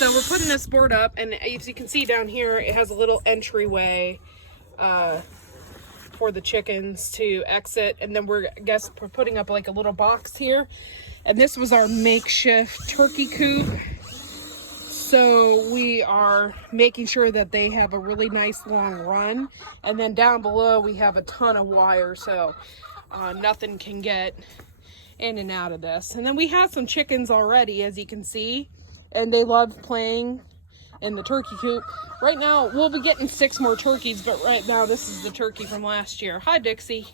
So we're putting this board up, and as you can see down here, it has a little entryway for the chickens to exit. And then we're putting up like a little box here. And this was our makeshift turkey coop. So we are making sure that they have a really nice long run. And then down below, we have a ton of wire, so nothing can get in and out of this. And then we have some chickens already, as you can see, and they love playing in the turkey coop. Right now, we'll be getting 6 more turkeys, but right now, this is the turkey from last year. Hi, Dixie.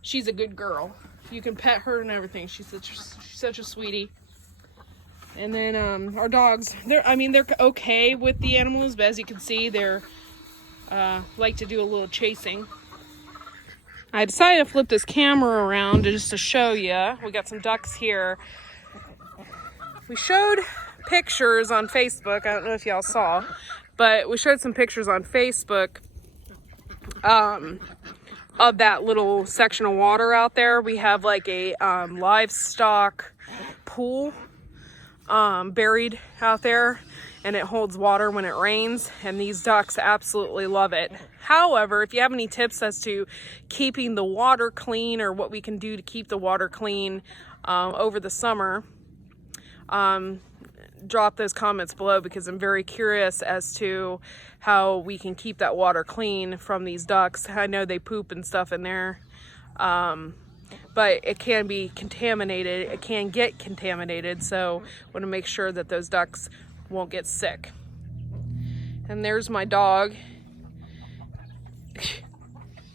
She's a good girl. You can pet her and everything. She's such a sweetie. And then our dogs, they're okay with the animals, but as you can see, they're like to do a little chasing. I decided to flip this camera around just to show you. We got some ducks here. We showed pictures on Facebook. I don't know if y'all saw, but we showed some pictures on Facebook of that little section of water out there. We have like a livestock pool buried out there, and it holds water when it rains, and these ducks absolutely love it. However, if you have any tips as to keeping the water clean, or what we can do to keep the water clean over the summer, drop those comments below, because I'm very curious as to how we can keep that water clean from these ducks. I know they poop and stuff in there, but it can be contaminated. It can get contaminated, so I want to make sure that those ducks won't get sick. And there's my dog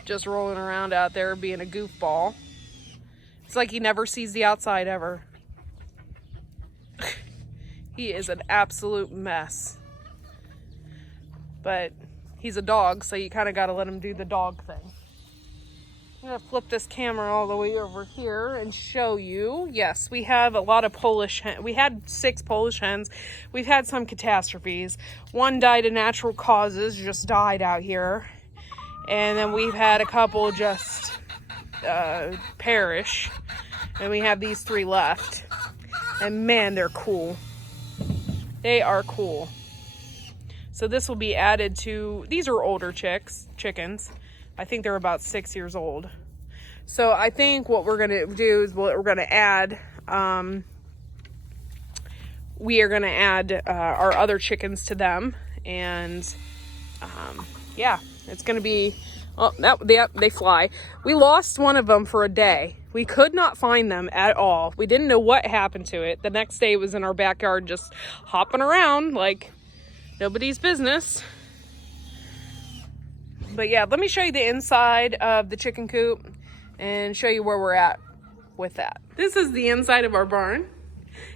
just rolling around out there being a goofball. It's like he never sees the outside ever. He is an absolute mess. But he's a dog, so you kind of got to let him do the dog thing. I'm going to flip this camera all the way over here and show you. Yes, we have a lot of Polish hens. We had 6 Polish hens. We've had some catastrophes. One died of natural causes, just died out here. And then we've had a couple just perish. And we have these 3 left. And man, they're cool. They are cool. So this will be added to, these are older chickens. I think they're about 6 years old. So I think what we're going to do is we're going to add, our other chickens to them. And yeah, it's going to be, oh, they fly. We lost one of them for a day. We could not find them at all. We didn't know what happened to it. The next day it was in our backyard just hopping around like nobody's business. But yeah, let me show you the inside of the chicken coop and show you where we're at with that. This is the inside of our barn,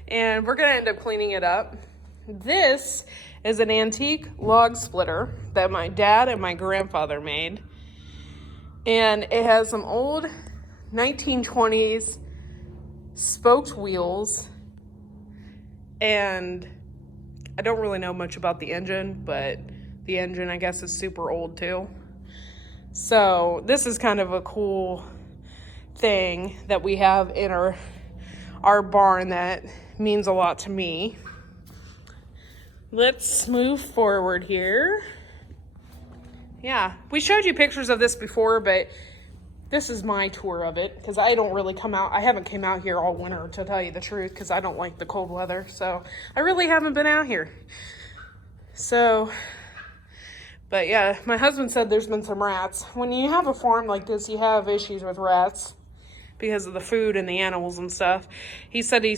and we're gonna end up cleaning it up. This is an antique log splitter that my dad and my grandfather made. And it has some old 1920s spoked wheels, and I don't really know much about the engine, but the engine I guess is super old too. So this is kind of a cool thing that we have in our barn that means a lot to me. Let's move forward here. Yeah, we showed you pictures of this before, but this is my tour of it, because I don't really come out. I haven't came out here all winter, to tell you the truth, because I don't like the cold weather. So I really haven't been out here. So, but yeah, my husband said there's been some rats. When you have a farm like this, you have issues with rats because of the food and the animals and stuff. He said he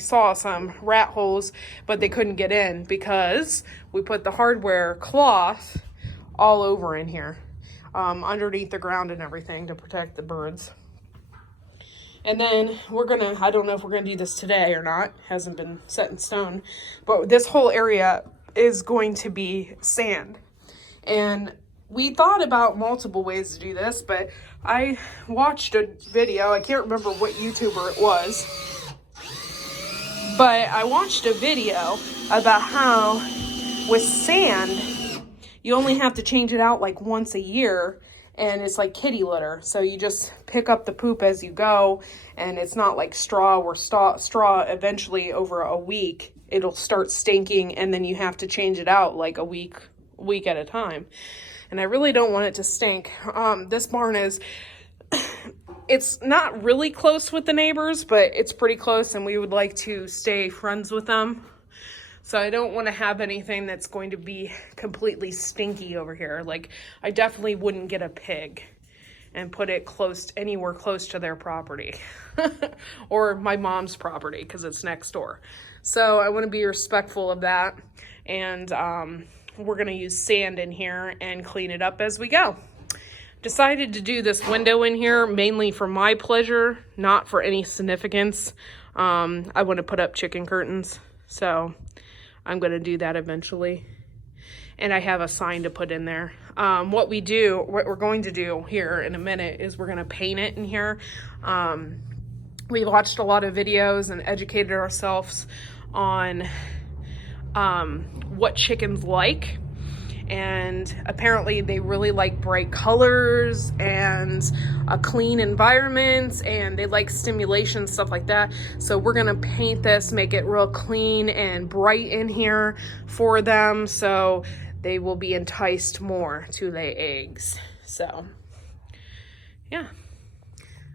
saw some rat holes, but they couldn't get in because we put the hardware cloth all over in here, underneath the ground and everything, to protect the birds. And then I don't know if we're gonna do this today or not, hasn't been set in stone, but this whole area is going to be sand. And we thought about multiple ways to do this, but I watched a video, I can't remember what YouTuber it was, but I watched a video about how with sand, you only have to change it out like once a year, and it's like kitty litter. So you just pick up the poop as you go, and it's not like straw where straw eventually over a week, it'll start stinking, and then you have to change it out like a week at a time. And I really don't want it to stink. This barn is, it's not really close with the neighbors, but it's pretty close, and we would like to stay friends with them. So I don't want to have anything that's going to be completely stinky over here. Like, I definitely wouldn't get a pig and put it anywhere close to their property or my mom's property because it's next door. So I want to be respectful of that. And we're going to use sand in here and clean it up as we go. Decided to do this window in here mainly for my pleasure, not for any significance. I want to put up chicken curtains, so I'm going to do that eventually. And I have a sign to put in there. What we're going to do here in a minute is we're going to paint it in here. We watched a lot of videos and educated ourselves on what chickens like. And apparently they really like bright colors and a clean environment, and they like stimulation, stuff like that. So we're gonna paint this, make it real clean and bright in here for them, so they will be enticed more to lay eggs. So yeah.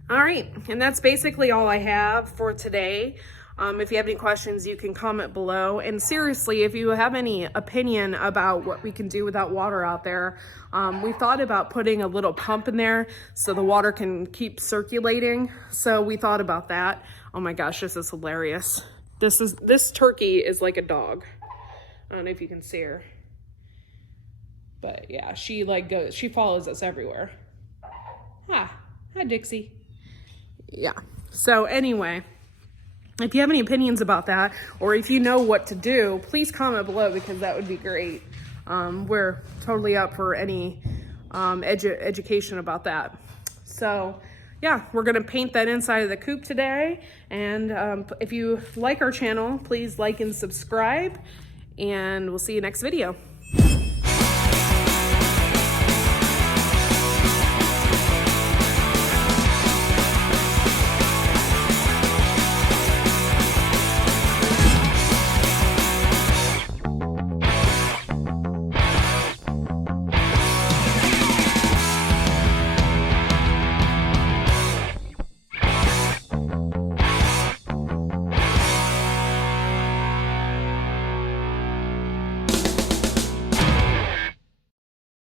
All right, and that's basically all I have for today. If you have any questions, you can comment below. And seriously, if you have any opinion about what we can do without water out there, we thought about putting a little pump in there so the water can keep circulating. So we thought about that. Oh my gosh, this is hilarious. This turkey is like a dog. I don't know if you can see her. But yeah, she follows us everywhere. Hi Dixie. Yeah, so anyway, if you have any opinions about that, or if you know what to do, please comment below, because that would be great. We're totally up for any education about that. So yeah, we're gonna paint that inside of the coop today. And if you like our channel, please like and subscribe, and we'll see you next video.